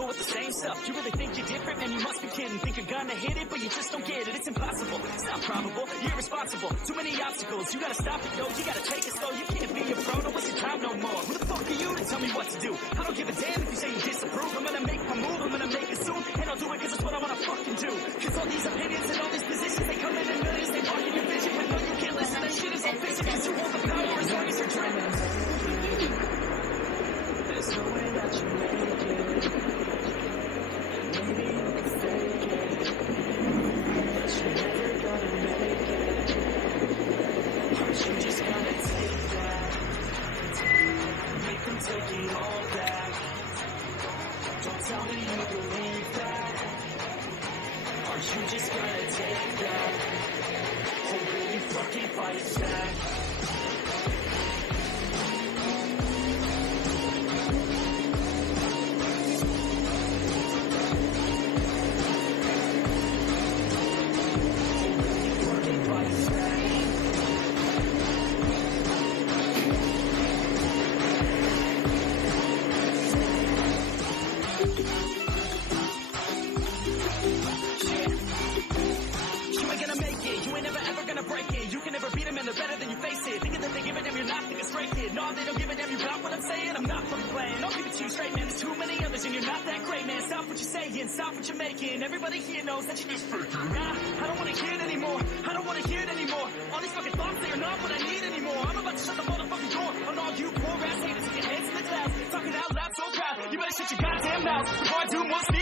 people with the same stuff. You really think you're different? Man, you must be kidding. Think you're gonna hit it, but you just don't get it. It's impossible, it's not probable, you're irresponsible. Too many obstacles, you gotta stop it, yo. You gotta take it slow, you can't be a pro. Don't waste your time no more. Who the fuck are you to tell me what to do? I don't give a damn if you say you disapprove. I'm gonna make my move, I'm gonna make it soon. And I'll do it cause it's what I wanna fucking do. Cause all these opinions and all these positions, they come in millions, they block in your vision. But no, you can't listen, that shit is all physics. Cause you hold the power as long as you're dreaming. There's no way that you make it. Maybe you can fake it, but you're never gonna make it. Aren't you just gonna take that? Make them take it all back. Don't tell me you believe that. Aren't you just gonna take that? Or will you fucking fight back? Stop what you're making. Everybody here knows that you're just faking. Nah,